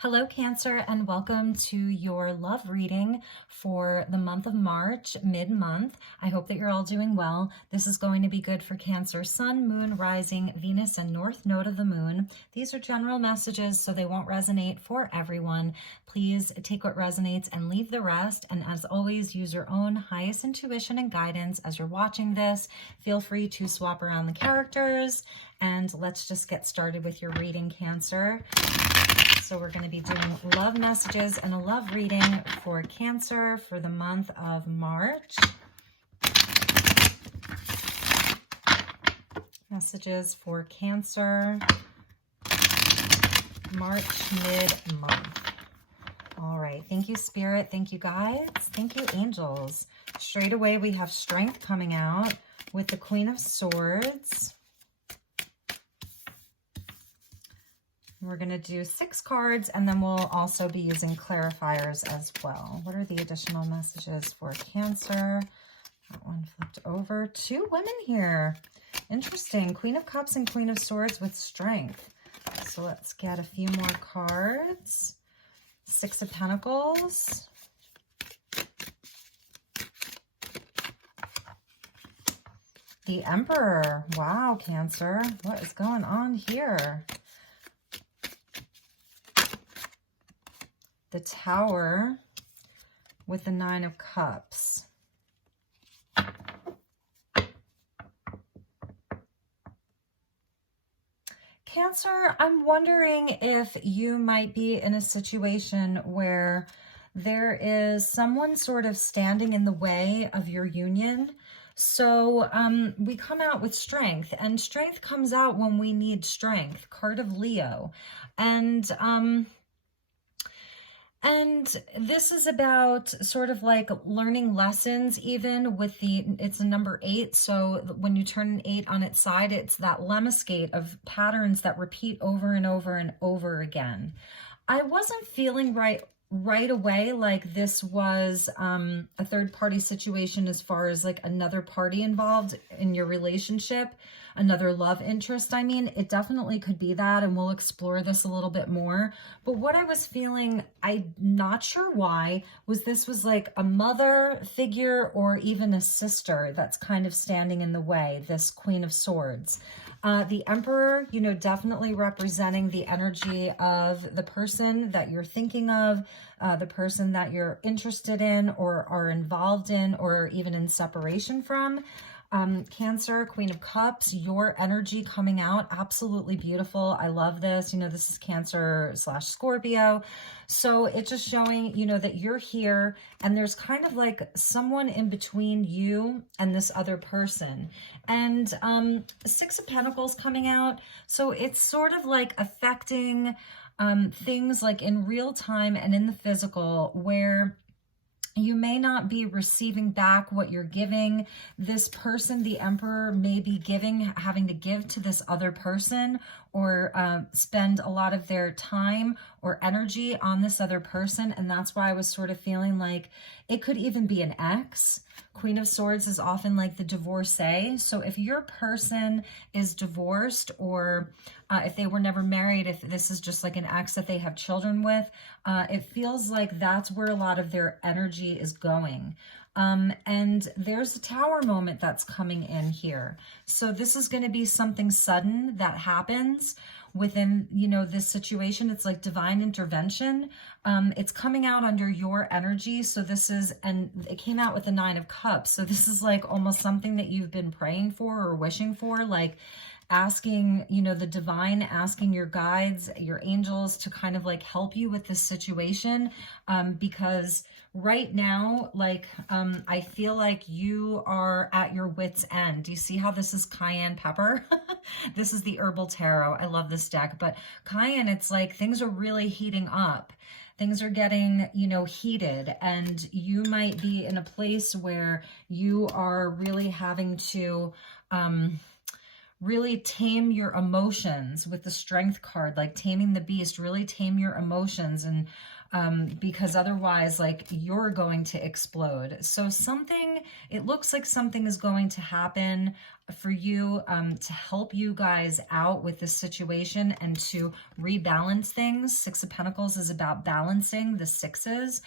Hello, Cancer, and welcome to your love reading for the month of March, mid-month. I hope that you're all doing well. This is going to be good for Cancer, Sun, Moon, Rising, Venus, and North Node of the Moon. These are general messages, so they won't resonate for everyone. Please take what resonates and leave the rest. And as always, use your own highest intuition and guidance as you're watching this. Feel free to swap around the characters, and let's just get started with your reading, Cancer. So we're going to be doing love messages and a love reading for Cancer for the month of March. Messages for Cancer, March, mid-month. All right. Thank you, Spirit. Thank you, guides. Thank you, angels. Straight away, we have strength coming out with the Queen of Swords. We're going to do 6 cards, and then we'll also be using clarifiers as well. What are the additional messages for Cancer? That one flipped over. 2 women here. Interesting. Queen of Cups and Queen of Swords with strength. So let's get a few more cards. 6 of Pentacles. The Emperor. Wow, Cancer. What is going on here? The Tower with the 9 of Cups. Cancer, I'm wondering if you might be in a situation where there is someone sort of standing in the way of your union. So we come out with strength, and strength comes out when we need strength. Card of Leo. And this is about sort of like learning lessons, even with it's a number 8. So when you turn an 8 on its side, it's that lemniscate of patterns that repeat over and over and over again. I wasn't feeling right away like this was a third party situation as far as like another party involved in your relationship, another love interest. I mean, it definitely could be that, and we'll explore this a little bit more. But what I was feeling, I'm not sure why, was this was like a mother figure or even a sister that's kind of standing in the way, this Queen of Swords. The Emperor, you know, definitely representing the energy of the person that you're thinking of, the person that you're interested in or are involved in or even in separation from. Cancer, Queen of Cups, your energy coming out, absolutely beautiful. I love this. You know, this is Cancer / Scorpio. So it's just showing, you know, that you're here and there's kind of like someone in between you and this other person. And 6 of Pentacles coming out. So it's sort of like affecting things like in real time and in the physical, where you may not be receiving back what you're giving. This person, the Emperor, may be having to give to this other person, or spend a lot of their time or energy on this other person. And that's why I was sort of feeling like it could even be an ex. Queen of Swords is often like the divorcee. So if your person is divorced, or if they were never married, if this is just like an ex that they have children with, it feels like that's where a lot of their energy is going. And there's a Tower moment that's coming in here. So this is going to be something sudden that happens within, you know, this situation. It's like divine intervention. It's coming out under your energy. So this is, and it came out with the 9 of Cups. So this is like almost something that you've been praying for or wishing for, like asking, you know, the divine, asking your guides, your angels to kind of like help you with this situation. Because right now, like, I feel like you are at your wit's end. Do you see how this is cayenne pepper? This is the Herbal Tarot. I love this deck, but cayenne, it's like things are really heating up. Things are getting, you know, heated, and you might be in a place where you are really having to, really tame your emotions with the Strength card, like taming the beast, really tame your emotions. And because otherwise, like, you're going to explode. So something it looks like something is going to happen for you to help you guys out with this situation and to rebalance things. Six of Pentacles is about balancing the sixes,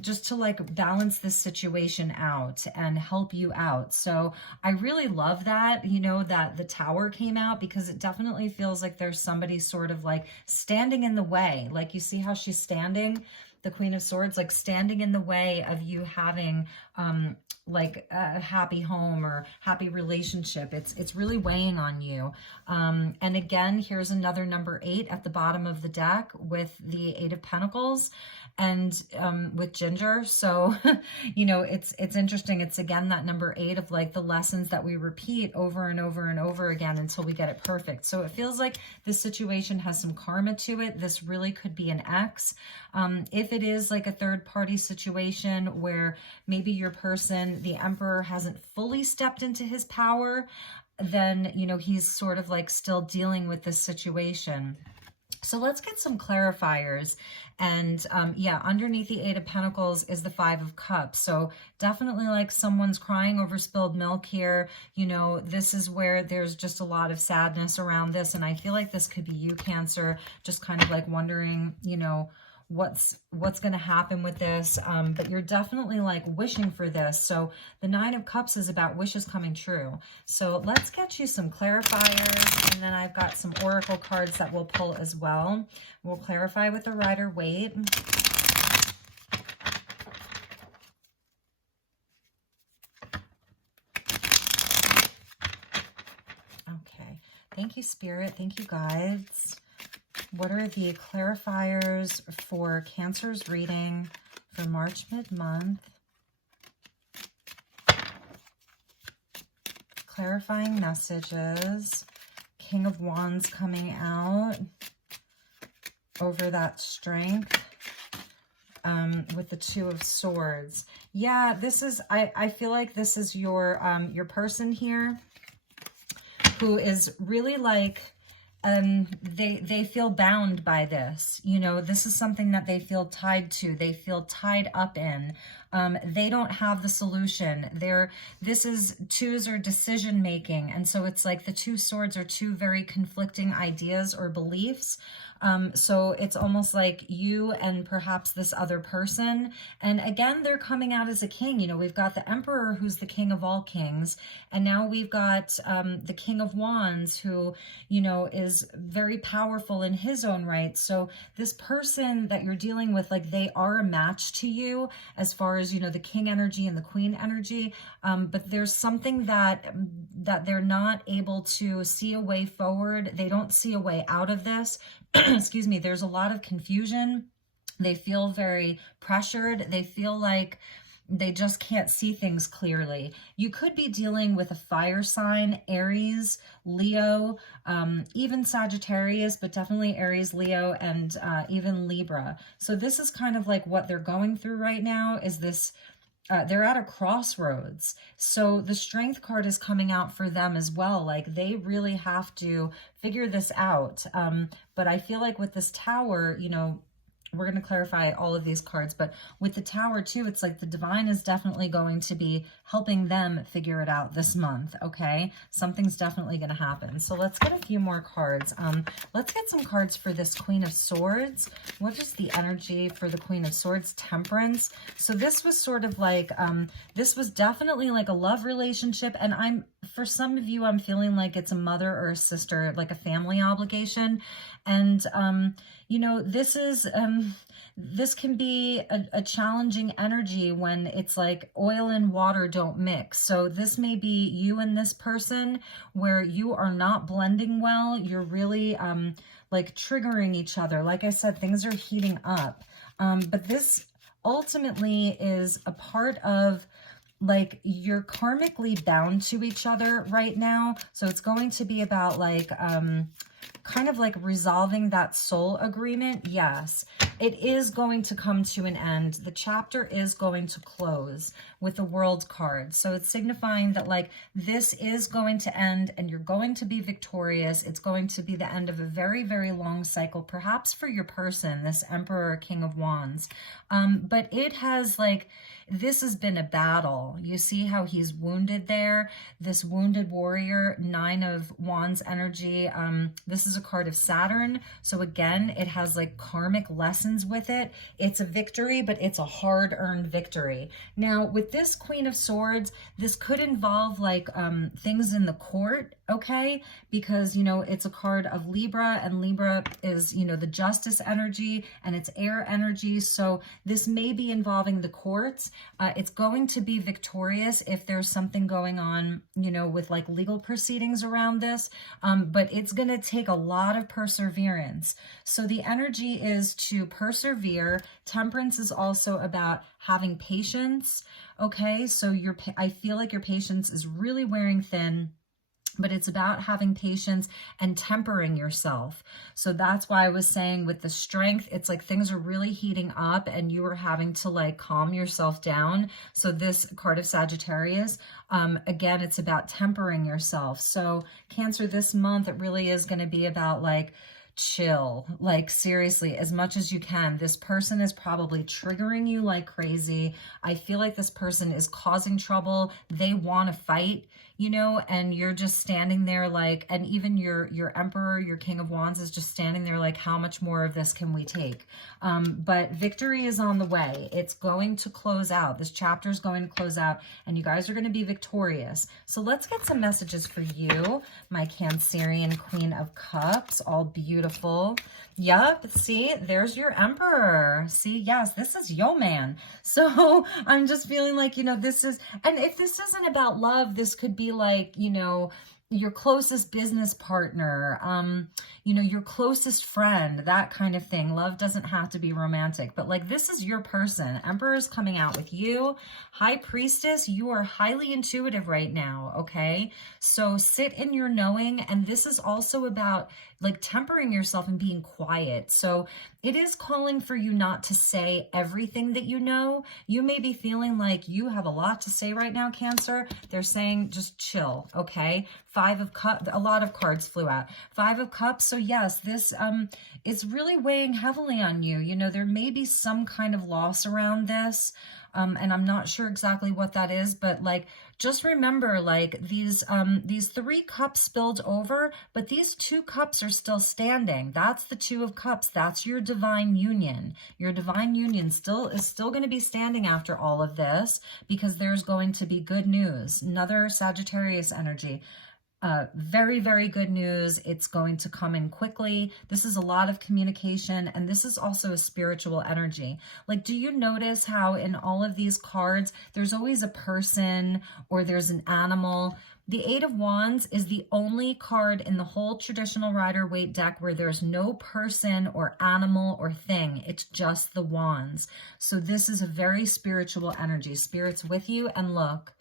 just to like balance this situation out and help you out. So I really love that, you know, that the Tower came out, because it definitely feels like there's somebody sort of like standing in the way. Like, you see how she's standing, the Queen of Swords, like standing in the way of you having like a happy home or happy relationship. It's really weighing on you. And again, here's another number 8 at the bottom of the deck with the 8 of Pentacles and with Ginger. So, you know, it's interesting. It's again that number 8 of like the lessons that we repeat over and over and over again until we get it perfect. So it feels like this situation has some karma to it. This really could be an ex. If it is like a third party situation where maybe your person, the Emperor, hasn't fully stepped into his power, then, you know, he's sort of like still dealing with this situation. So let's get some clarifiers. And yeah, underneath the 8 of Pentacles is the 5 of Cups. So definitely like someone's crying over spilled milk here. You know, this is where there's just a lot of sadness around this. And I feel like this could be you, Cancer, just kind of like wondering, you know, what's going to happen with this, but you're definitely like wishing for this. So the 9 of Cups is about wishes coming true. So let's get you some clarifiers, and then I've got some oracle cards that we'll pull as well. We'll clarify with the Rider-Waite. Okay, thank you, Spirit. Thank you, guides. What are the clarifiers for Cancer's reading for March mid-month? Clarifying messages. King of Wands coming out over that strength with the 2 of Swords. Yeah, this is, I feel like this is your person here who is really like, they feel bound by this. You know, this is something that they feel tied to. They feel tied up in. They don't have the solution. This is 2s are decision making. And so it's like the 2 swords are 2 very conflicting ideas or beliefs. So it's almost like you and perhaps this other person. And again, they're coming out as a king. You know, we've got the Emperor, who's the king of all kings. And now we've got the King of Wands, who, you know, is very powerful in his own right. So this person that you're dealing with, like, they are a match to you as far as, you know, the king energy and the queen energy. But there's something that they're not able to see a way forward. They don't see a way out of this. Excuse me. There's a lot of confusion. They feel very pressured. They feel like they just can't see things clearly. You could be dealing with a fire sign, Aries, Leo, even Sagittarius, but definitely Aries, Leo, and even Libra. So this is kind of like what they're going through right now, is this, they're at a crossroads. So the Strength card is coming out for them as well. Like, they really have to figure this out. But I feel like with this Tower, you know, we're going to clarify all of these cards, but with the Tower too, it's like the divine is definitely going to be helping them figure it out this month. Okay. Something's definitely going to happen. So let's get a few more cards. Let's get some cards for this Queen of Swords. What is the energy for the Queen of Swords? Temperance. So this was sort of like, this was definitely like a love relationship. And for some of you, I'm feeling like it's a mother or a sister, like a family obligation. And, you know, this is, this can be a challenging energy when it's like oil and water don't mix. So this may be you and this person where you are not blending well. You're really, like triggering each other. Like I said, things are heating up. But this ultimately is a part of, like, you're karmically bound to each other right now. So it's going to be about like, kind of like resolving that soul agreement. Yes. it is going to come to an end. The chapter is going to close with the World card. So it's signifying that like this is going to end and you're going to be victorious. It's going to be the end of a very, very long cycle, perhaps for your person, this Emperor, King of Wands. But it has like, this has been a battle. You see how he's wounded there? This wounded warrior, 9 of Wands energy. This is a card of Saturn. So again, it has like karmic lessons with it. It's a victory, but it's a hard-earned victory. Now, with this Queen of Swords, this could involve like things in the court, okay? Because, you know, it's a card of Libra, and Libra is, you know, the justice energy, and it's air energy. So this may be involving the courts. It's going to be victorious if there's something going on, you know, with like legal proceedings around this, but it's going to take a lot of perseverance. So the energy is to persevere. Temperance is also about having patience. Okay, so I feel like your patience is really wearing thin, but it's about having patience and tempering yourself. So that's why I was saying with the strength, it's like things are really heating up and you are having to like calm yourself down. So this card of Sagittarius, again, it's about tempering yourself. So Cancer, this month, it really is going to be about like, chill, like seriously, as much as you can. This person is probably triggering you like crazy. I feel like this person is causing trouble. They want to fight, you know, and you're just standing there like, and even your Emperor, your King of Wands is just standing there like, how much more of this can we take? But victory is on the way. It's going to close out. This chapter is going to close out and you guys are going to be victorious. So let's get some messages for you, my Cancerian Queen of Cups, all beautiful. Yep, see, there's your Emperor. See, yes, this is your man. So I'm just feeling like, you know, this is, and if this isn't about love, this could be like, you know, your closest business partner, you know, your closest friend, that kind of thing. Love doesn't have to be romantic, but like this is your person. Emperor is coming out with you. High Priestess, you are highly intuitive right now, okay? So sit in your knowing, and this is also about like tempering yourself and being quiet. So it is calling for you not to say everything that you know. You may be feeling like you have a lot to say right now, Cancer. They're saying just chill, okay? 5 of Cups, a lot of cards flew out. 5 of Cups, so yes, this is really weighing heavily on you. You know, there may be some kind of loss around this. And I'm not sure exactly what that is, but like, just remember, like these 3 cups spilled over, but these 2 cups are still standing. That's the 2 of Cups. That's your divine union. Your divine union is still going to be standing after all of this, because there's going to be good news. Another Sagittarius energy. Very, very good news. It's going to come in quickly. This is a lot of communication, and this is also a spiritual energy. Like, do you notice how in all of these cards, there's always a person or there's an animal? The 8 of Wands is the only card in the whole traditional Rider-Waite deck where there's no person or animal or thing. It's just the wands. So this is a very spiritual energy. Spirit's with you. And look,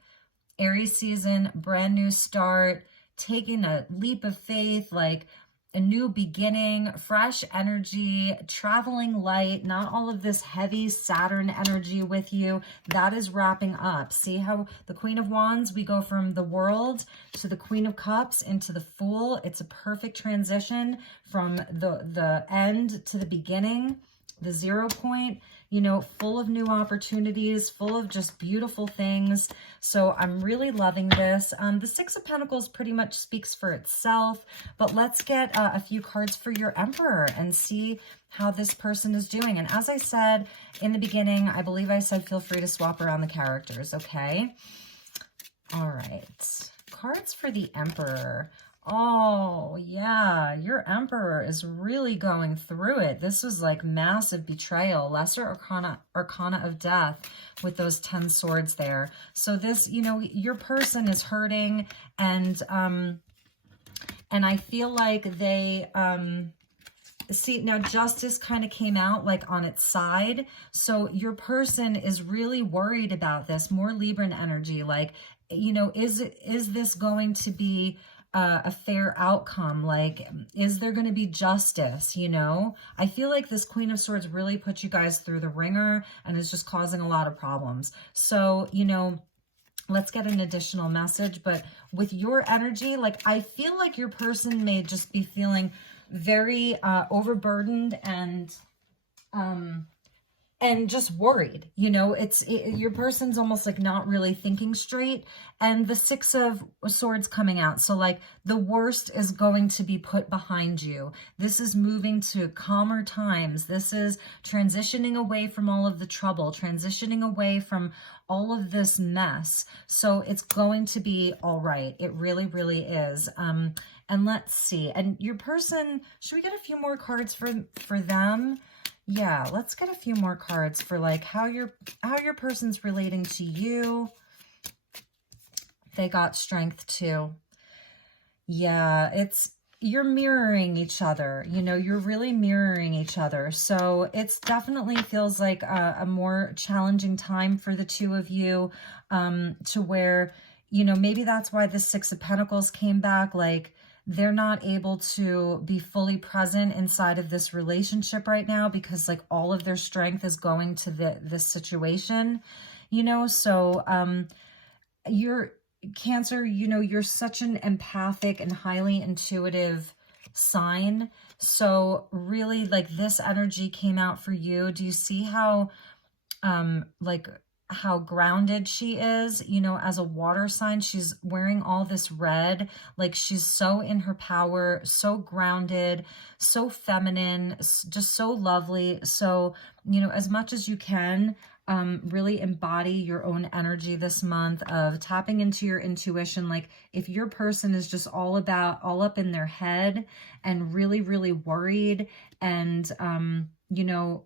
Aries season, brand new start, taking a leap of faith, like a new beginning, fresh energy, traveling light, not all of this heavy Saturn energy with you. That is wrapping up. See how the Queen of Wands, we go from the World to the Queen of Cups into the Fool. It's a perfect transition from the end to the beginning, the 0 point, you know, full of new opportunities, full of just beautiful things. So I'm really loving this. The 6 of Pentacles pretty much speaks for itself, but let's get a few cards for your Emperor and see how this person is doing. And as I said in the beginning, I believe I said feel free to swap around the characters, okay? All right. Cards for the Emperor. Oh, yeah, your Emperor is really going through it. This was like massive betrayal, lesser arcana of death with those 10 swords there. So this, you know, your person is hurting, and I feel like they, see, now justice kind of came out like on its side. So your person is really worried about this, more Libran energy. Like, you know, is this going to be a fair outcome? Like, is there going to be justice? You know, I feel like this Queen of Swords really put you guys through the ringer and is just causing a lot of problems. So, you know, let's get an additional message. But with your energy, like, I feel like your person may just be feeling very overburdened and just worried. You know, your person's almost like not really thinking straight. And the Six of Swords coming out, so like the worst is going to be put behind you. This is moving to calmer times. This is transitioning away from all of the trouble, transitioning away from all of this mess. So it's going to be all right. It really, really is. And let's see, and your person, should we get a few more cards for them? Yeah, let's get a few more cards for like how your person's relating to you. They got Strength too. Yeah, you're mirroring each other. You know, you're really mirroring each other. So it's definitely feels like a more challenging time for the two of you, to where, you know, maybe that's why the Six of Pentacles came back. Like, they're not able to be fully present inside of this relationship right now because like all of their strength is going to this situation, you know. So you're Cancer, you know, you're such an empathic and highly intuitive sign. So really, like, this energy came out for you. Do you see how like how grounded she is? You know, as a water sign, she's wearing all this red. Like, she's so in her power, so grounded, so feminine, just so lovely. So, you know, as much as you can, really embody your own energy this month of tapping into your intuition. Like, if your person is just all up in their head and really, really worried, and, you know,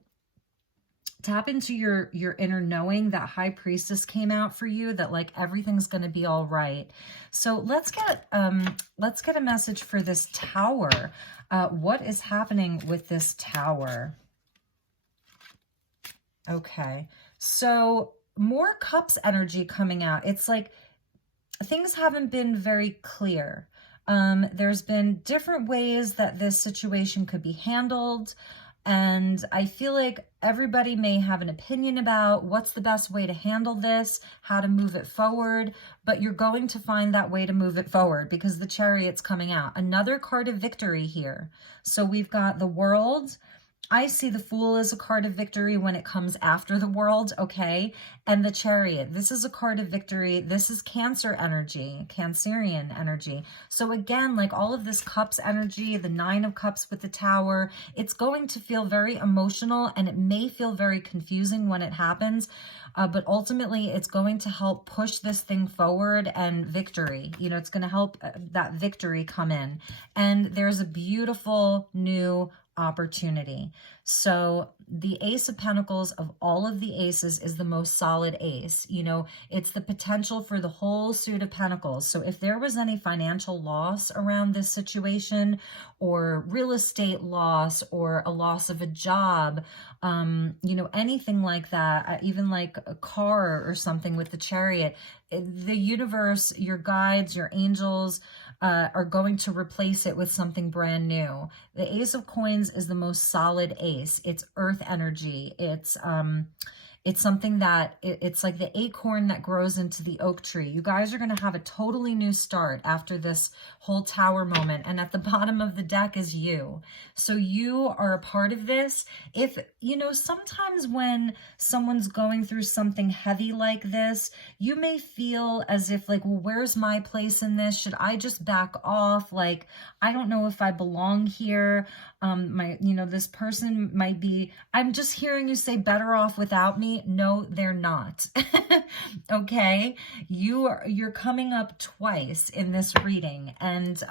tap into your inner knowing. That High Priestess came out for you, that like everything's going to be all right. So let's get a message for this Tower. What is happening with this Tower? Okay, so more Cups energy coming out. It's like things haven't been very clear. There's been different ways that this situation could be handled. And I feel like everybody may have an opinion about what's the best way to handle this, how to move it forward, but you're going to find that way to move it forward because the Chariot's coming out. Another card of victory here. So we've got the World. I see the Fool as a card of victory when it comes after the World, okay? And the Chariot, this is a card of victory. This is Cancer energy, Cancerian energy. So again, like all of this Cups energy, the Nine of Cups with the Tower, it's going to feel very emotional and it may feel very confusing when it happens, but ultimately it's going to help push this thing forward and victory. You know, it's going to help that victory come in. And there's a beautiful new opportunity. So the Ace of Pentacles of all of the aces is the most solid ace. You know, it's the potential for the whole suit of Pentacles. So if there was any financial loss around this situation, or real estate loss, or a loss of a job, you know, anything like that, even like a car or something with the Chariot, the universe, your guides, your angels, are going to replace it with something brand new. The Ace of Coins is the most solid ace. It's earth energy. It's something that it's like the acorn that grows into the oak tree. You guys are going to have a totally new start after this whole Tower moment. And at the bottom of the deck is you. So you are a part of this. If, you know, sometimes when someone's going through something heavy like this, you may feel as if like, well, where's my place in this? Should I just back off? Like, I don't know if I belong here. You know, this person might be, I'm just hearing you say better off without me. No, they're not. Okay. You're coming up twice in this reading, and,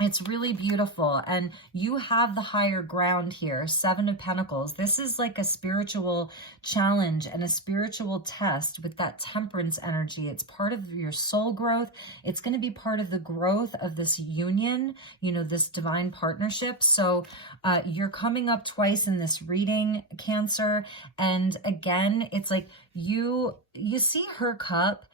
it's really beautiful, and you have the higher ground here. Seven of Pentacles. This is like a spiritual challenge and a spiritual test with that Temperance energy. It's part of your soul growth. It's going to be part of the growth of this union, you know, this divine partnership. So you're coming up twice in this reading, Cancer. And again, it's like you see her cup.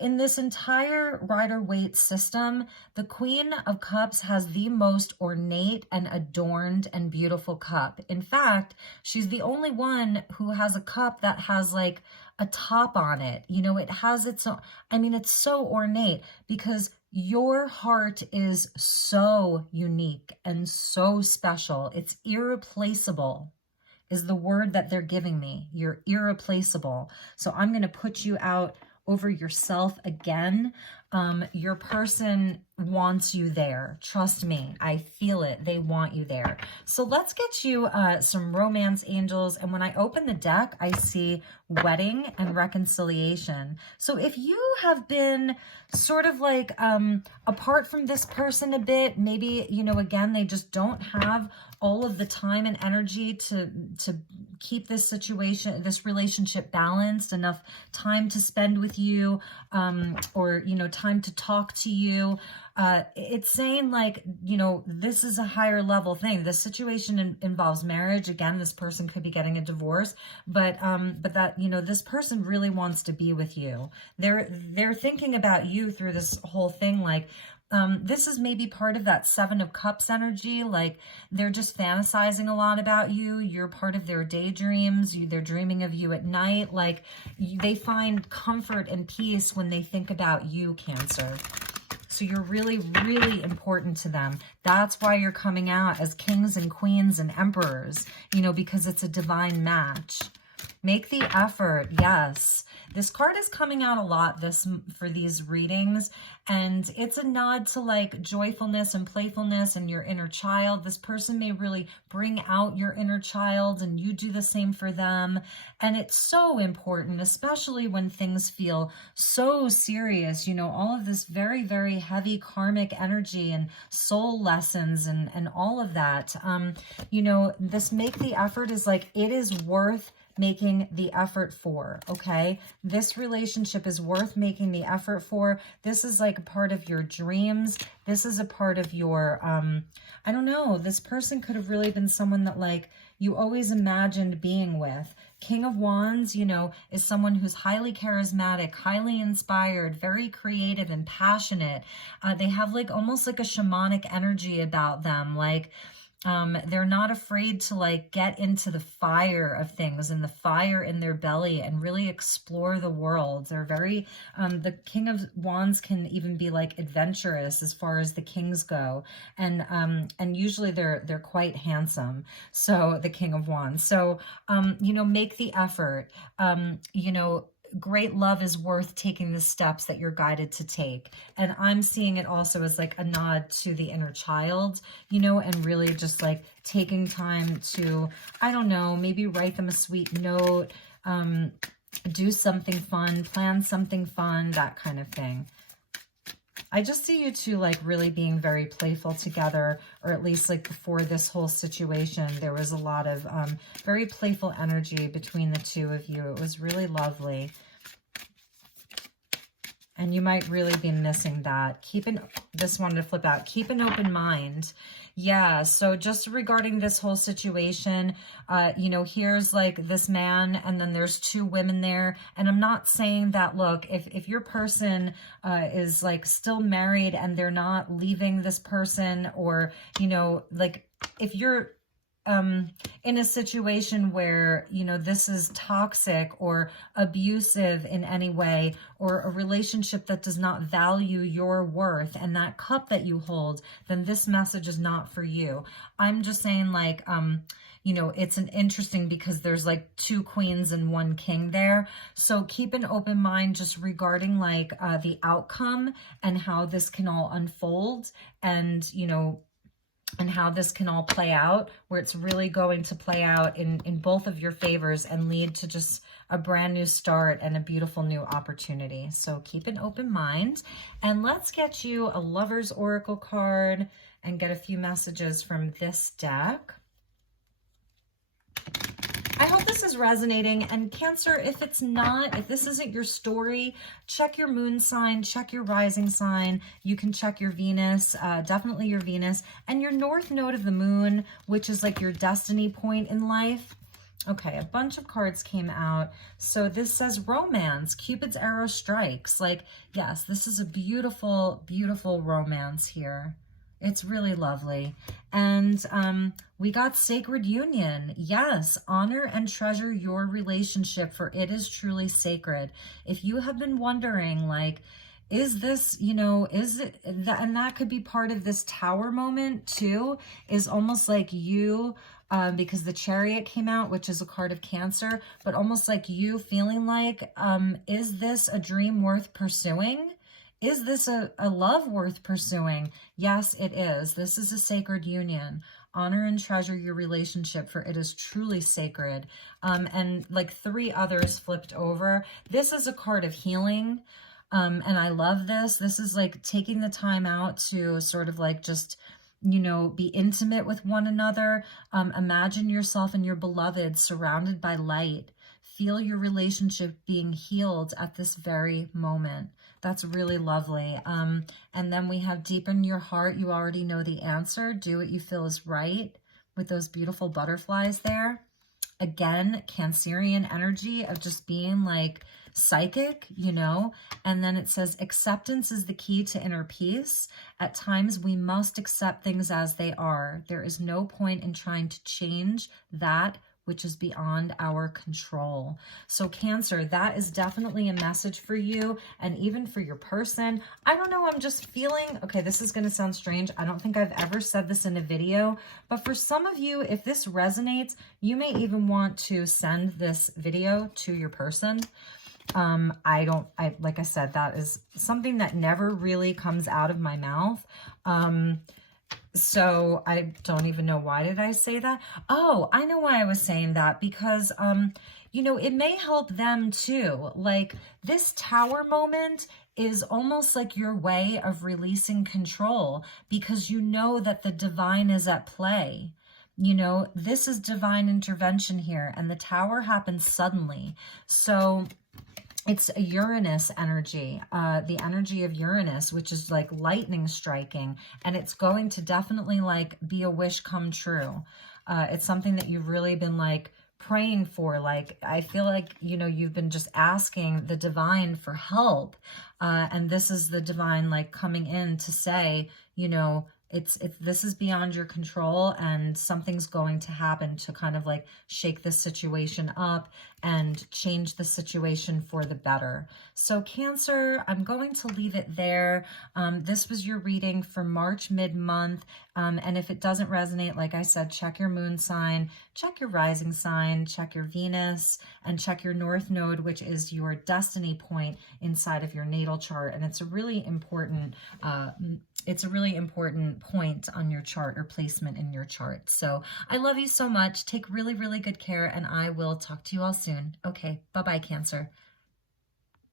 in this entire Rider-Waite system, the Queen of Cups has the most ornate and adorned and beautiful cup. In fact, she's the only one who has a cup that has like a top on it. You know, it has its own, I mean, it's so ornate because your heart is so unique and so special. It's irreplaceable is the word that they're giving me. You're irreplaceable. So I'm going to put you out over yourself again. Your person wants you there. Trust me. I feel it. They want you there. So let's get you some romance angels. And when I open the deck, I see wedding and reconciliation. So if you have been sort of like apart from this person a bit, maybe, you know, again, they just don't have all of the time and energy to keep this situation, this relationship balanced, enough time to spend with you, or, you know, time to talk to you. It's saying like, you know, this is a higher level thing. This situation involves marriage. Again, this person could be getting a divorce, but that, you know, this person really wants to be with you. They're thinking about you through this whole thing. Like, this is maybe part of that Seven of Cups energy. Like they're just fantasizing a lot about you. You're part of their daydreams. They're dreaming of you at night. Like they find comfort and peace when they think about you, Cancer. So you're really, really important to them. That's why you're coming out as kings and queens and emperors, you know, because it's a divine match. Make the effort. Yes. This card is coming out a lot for these readings, and it's a nod to like joyfulness and playfulness and your inner child. This person may really bring out your inner child, and you do the same for them. And it's so important, especially when things feel so serious, you know, all of this very, very heavy karmic energy and soul lessons and all of that. You know, this make the effort is like, it is worth making the effort for, okay? This relationship is worth making the effort for. This is like a part of your dreams. This is a part of your, I don't know, this person could have really been someone that like you always imagined being with. King of Wands, you know, is someone who's highly charismatic, highly inspired, very creative and passionate. They have like almost like a shamanic energy about them. Like, they're not afraid to like get into the fire of things and the fire in their belly and really explore the world. They're very, the King of Wands can even be like adventurous as far as the kings go. And usually they're quite handsome. So the King of Wands. So, you know, make the effort, you know, great love is worth taking the steps that you're guided to take. And I'm seeing it also as like a nod to the inner child, you know, and really just like taking time to, I don't know, maybe write them a sweet note, do something fun, plan something fun, that kind of thing. I just see you two like really being very playful together, or at least like before this whole situation, there was a lot of very playful energy between the two of you. It was really lovely. And you might really be missing that. This one to flip out. Keep an open mind. Yeah, so just regarding this whole situation, you know, here's like this man and then there's two women there. And I'm not saying that, look, if your person is like still married and they're not leaving this person, or, you know, like if you're in a situation where, you know, this is toxic or abusive in any way, or a relationship that does not value your worth and that cup that you hold, then this message is not for you. I'm just saying like, you know, it's an interesting because there's like two queens and one king there. So keep an open mind just regarding like the outcome and how this can all unfold, and, you know, and how this can all play out, where it's really going to play out in both of your favors and lead to just a brand new start and a beautiful new opportunity. So keep an open mind, and let's get you a Lover's Oracle card and get a few messages from this deck. I hope this is resonating. And Cancer, if it's not, if this isn't your story, check your moon sign, check your rising sign. You can check your Venus, definitely your Venus, and your north node of the moon, which is like your destiny point in life. Okay, a bunch of cards came out. So this says romance, Cupid's arrow strikes. Like, yes, this is a beautiful, beautiful romance here. It's really lovely. And we got sacred union. Yes, honor and treasure your relationship, for it is truly sacred. If you have been wondering, like, is this, is it that, and that could be part of this tower moment too, is almost like you, because the Chariot came out, which is a card of Cancer, but almost like you feeling like, is this a dream worth pursuing? Is this a love worth pursuing? Yes, it is. This is a sacred union. Honor and treasure your relationship, for it is truly sacred. And like 3 others flipped over. This is a card of healing. And I love this. This is like taking the time out to sort of like just, be intimate with one another. Imagine yourself and your beloved surrounded by light. Feel your relationship being healed at this very moment. That's really lovely. And then we have deepen your heart. You already know the answer. Do what you feel is right, with those beautiful butterflies there. Again, Cancerian energy of just being like psychic, and then it says acceptance is the key to inner peace. At times we must accept things as they are. There is no point in trying to change that which is beyond our control. So Cancer, that is definitely a message for you, and even for your person. I don't know, I'm just feeling, okay, this is going to sound strange. I don't think I've ever said this in a video, but for some of you, if this resonates, you may even want to send this video to your person. Like I said, that is something that never really comes out of my mouth. So I don't even know, why did I say that? Oh, I know why I was saying that, because, it may help them too. Like, this tower moment is almost like your way of releasing control, because you know that the divine is at play. This is divine intervention here, and the tower happens suddenly. So it's a Uranus energy, the energy of Uranus, which is like lightning striking, and it's going to definitely like be a wish come true. It's something that you've really been like praying for. Like, I feel like, you've been just asking the divine for help. And this is the divine like coming in to say, this is beyond your control, and something's going to happen to kind of like shake this situation up and change the situation for the better. So Cancer, I'm going to leave it there. This was your reading for March mid-month. And if it doesn't resonate, like I said, check your moon sign, check your rising sign, check your Venus, and check your North Node, which is your destiny point inside of your natal chart. And it's a really important point on your chart, or placement in your chart. So I love you so much. Take really, really good care, and I will talk to you all soon. Okay, bye-bye, Cancer.